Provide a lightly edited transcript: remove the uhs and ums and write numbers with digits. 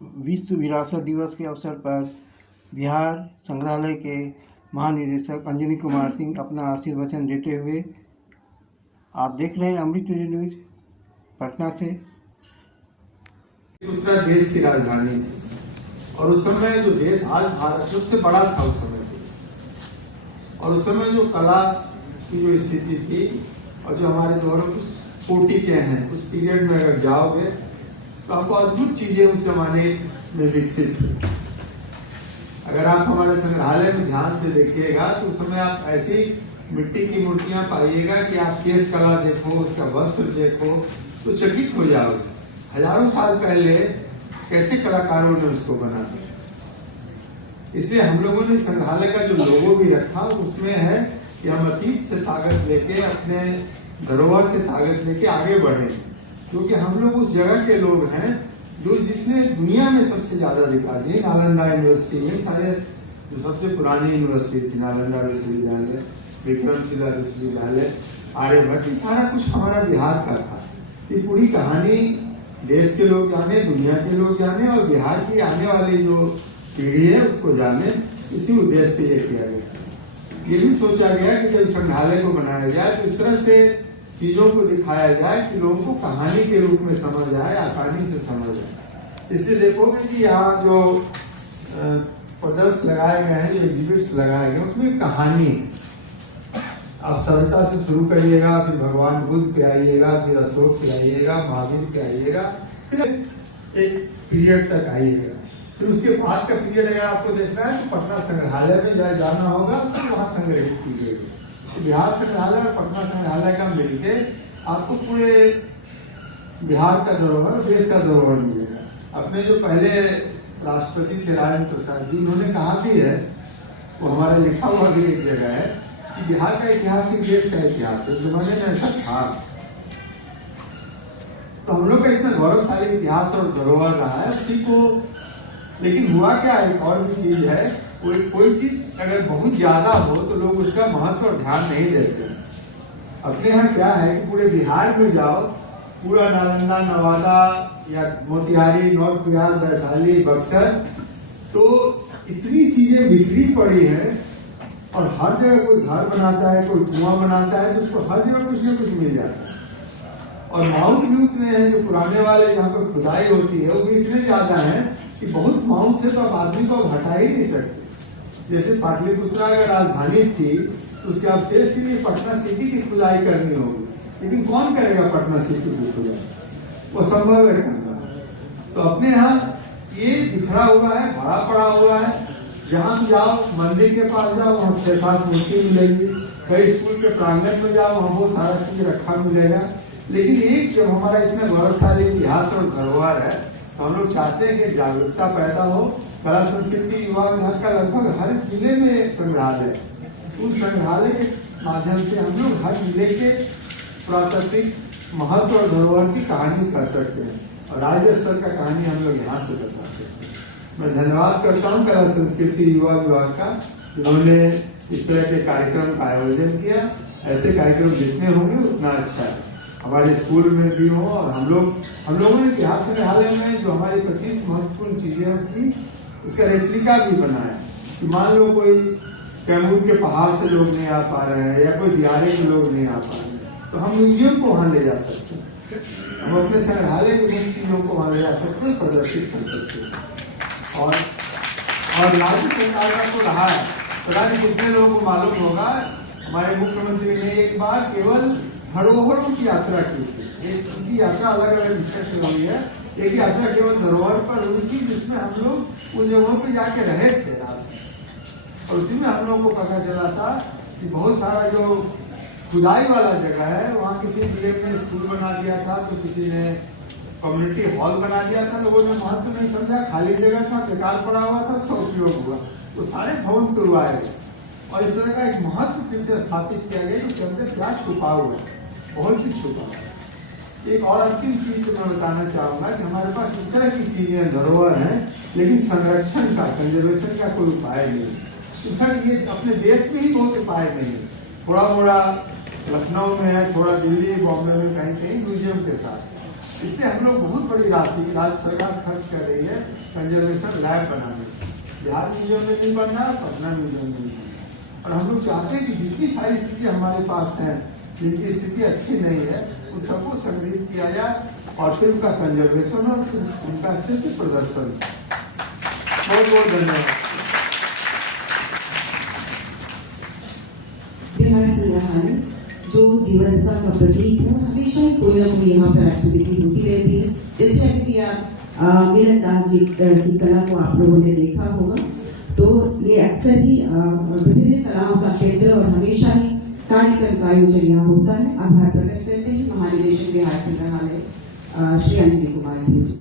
विश्व विरासत दिवस के अवसर पर बिहार संग्रहालय के महानिदेशक अंजनी कुमार सिंह अपना आशीर्वचन देते हुए। आप देख रहे हैं अमृत न्यूज पटना से। उत्तर देश की राजधानी थी और उस समय जो देश आज भारत सबसे बड़ा था उस समय देश, और उस समय जो कला की जो स्थिति थी और जो हमारे द्वारा कुछ कोटि के हैं उस पीरियड में अगर जाओगे तो आपको अद्भुत चीजें उस जमाने में विकसित हुई। अगर आप हमारे संग्रहालय में ध्यान से देखिएगा तो उस समय आप ऐसी मिट्टी की मूर्तियां पाइएगा कि आप केस कला देखो, उसका वस्त्र देखो तो चकित हो जाओगे। हजारों साल पहले कैसे कलाकारों ने उसको बना दिया। इसलिए हम लोगों ने संग्रहालय का जो लोगो भी रखा उसमें है कि हम अतीत से ताकत लेके, अपने धरोहर से ताकत लेके आगे बढ़े, क्योंकि हम लोग उस जगह के लोग हैं जो जिसने दुनिया में सबसे ज्यादा विकास किया। नालंदा यूनिवर्सिटी में सारे जो सबसे पुरानी यूनिवर्सिटी थी, नालंदा विश्वविद्यालय, विक्रमशिला विश्वविद्यालय, आर्यभट्ट, सारा कुछ हमारा बिहार का था। ये पूरी कहानी देश के लोग जाने, दुनिया के लोग जाने और बिहार की आने वाली जो पीढ़ी है उसको जाने, इसी उद्देश्य से ये किया गया। ये भी सोचा गया कि जब संग्रहालय को बनाया जाए तो इस तरह से चीजों को दिखाया जाए कि लोगों को कहानी के रूप में समझ आए, आसानी से समझ आए। इसलिए देखोगे कि यहाँ जो प्रदर्शन लगाए गए हैं, जो एग्जिबिट्स लगाए गए, उसमें कहानी है। आप सभ्यता से शुरू करिएगा, फिर भगवान बुद्ध पे आइएगा, फिर अशोक पे आइएगा, महावीर पे आइएगा, फिर एक पीरियड तक आइएगा। फिर उसके बाद का पीरियड अगर आपको देखना है तो पटना संग्रहालय में जाना होगा, तो वहाँ संग्रहित की गई। तो बिहार संग्रहालय और पटना संग्रहालय का मिलके आपको पूरे बिहार का धरोहर, देश का धरोहर मिलेगा। अपने जो पहले राष्ट्रपति थे राजेंद्र प्रसाद जी, उन्होंने कहा भी है, वो हमारे लिखा हुआ भी एक जगह है कि बिहार का इतिहास ही देश का इतिहास है। जमाने में ऐसा था। तो हम लोग का इतना गौरवशाली इतिहास और धरोहर रहा है उसी को। लेकिन हुआ क्या, एक और भी चीज है, कोई चीज अगर बहुत ज्यादा हो तो लोग उसका महत्व और ध्यान नहीं देते। अपने यहाँ क्या है कि पूरे बिहार में जाओ, पूरा नालंदा, नवादा या मोतिहारी, नॉर्थ बिहार, वैशाली, बक्सर, तो इतनी चीजें बिखरी पड़ी हैं और हर जगह कोई घर बनाता है, कोई कुआं बनाता है, तो उसको हर जगह कुछ न कुछ मिल जाता है। और माउंट भी उतने हैं, जो पुराने वाले जहाँ पर खुदाई होती है वो भी इतने ज्यादा है कि बहुत माउंट से तो आप आदमी को हटा ही नहीं सकते। जैसे पाटलिपुत्रा अगर राजधानी थी तो उसके अवशेष के लिए पटना सिटी की खुदाई करनी होगी, लेकिन कौन करेगा पटना सिटी की खुदाई, वो संभव है करना। तो अपने यहाँ ये बिखरा हुआ है, बड़ा पड़ा हुआ है। जहाँ जाओ, मंदिर के पास जाओ, वहाँ 6-7 मूर्ति मिलेगी। कई स्कूल के प्रांगण में जाओ, वहाँ बहुत सारा चीज रखा मिलेगा। लेकिन एक जब हमारा इतना गौरवशाली इतिहास और धरोहर है तो हम लोग चाहते हैं कि जागरूकता पैदा हो। कला संस्कृति युवा विभाग का लगभग हर जिले में संग्रहालय है। उस संग्रहालय के माध्यम से हम लोग हर जिले के पुरातात्विक महत्व और धरोहर की कहानी कर सकते हैं और राज्य स्तर का कहानी हम लोग यहाँ से बता सकते हैं। मैं धन्यवाद करता हूँ कला संस्कृति युवा विभाग का, जिन्होंने इस तरह के कार्यक्रम का आयोजन किया। ऐसे कार्यक्रम जितने होंगे उतना अच्छा है। हमारे स्कूल में भी हो और हम लोगों ने बिहार संग्रहालय में जो हमारी 25 महत्वपूर्ण चीजें हैं उसका रेप्लिका भी बनाया कि मान लो कोई कैमूर के पहाड़ से लोग नहीं आ पा रहे हैं या कोई दियारे के लोग नहीं आ पा रहे हैं, तो हम म्यूजियम को वहाँ ले जा सकते हैं। हम अपने संग्रहालय की उन चीजों को वहाँ ले जा सकते हैं, प्रदर्शित कर सकते हैं। और राज्य सरकार का तो रहा है, पता नहीं कितने लोगों को मालूम होगा, हमारे मुख्यमंत्री ने एक बार केवल धरोहरों की यात्रा की थी। उनकी यात्रा अलग अलग डिस्कशन हुई है, एक यात्रा केवल धरोहर पर हुई थी जिसमें हम लोग उन जगहों पे जाके रहे थे रात, और उसी में हम लोगों को पता चला था कि बहुत सारा जो खुदाई वाला जगह है वहाँ किसी डीएम ने स्कूल बना दिया था, तो किसी ने कम्युनिटी हॉल बना दिया था। लोगों ने महत्व नहीं समझा, खाली जगह था, बेकार पड़ा हुआ था, उसका उपयोग हुआ, वो सारे भवन तुड़वाए गए और इस तरह का एक महत्व फिर से स्थापित किया गया कि उसके अंदर क्या छुपा हुआ है, बहुत ही छुपा हुआ है। एक और अंतिम चीज मैं बताना चाहूंगा कि हमारे पास इस तरह की चीजें धरोहर हैं, लेकिन संरक्षण का, कंजर्वेशन का कोई उपाय नहीं। इनफैक्ट ये अपने देश में ही बहुत उपाय नहीं है। थोड़ा मोड़ा लखनऊ में है, थोड़ा दिल्ली बॉम्बे में कहीं कहीं म्यूजियम के साथ, इससे हम लोग बहुत बड़ी राशि राज्य सरकार खर्च कर रही है कंजर्वेशन लैब बनाने। बिहार म्यूजियम में नहीं बनना, पटना म्यूजियम में नहीं बनना। और हम लोग चाहते हैं कि जितनी सारी चीजें हमारे पास हैं जिनकी स्थिति अच्छी नहीं है उन सबको संग्रहित किया जाए और फिर उनका कंजर्वेशन और उनका अच्छे से प्रदर्शन। बहुत बहुत धन्यवाद। बिहार संग्रहालय जो जीवंतता का प्रतीक है, हमेशा ही कोई ना कोई यहाँ पर एक्टिविटी होती रहती है। जैसे अभी भी आप मिलन दास जी की कला को आप लोगों ने देखा होगा, तो ये अक्सर ही विभिन्न कलाओं का केंद्र और हमेशा ही कार्यक्रम का आयोजन यहाँ होता है। आभार प्रकट करते हैं महानिदेशक बिहार संग्रहालय श्री अंजनी कुमार सिंह।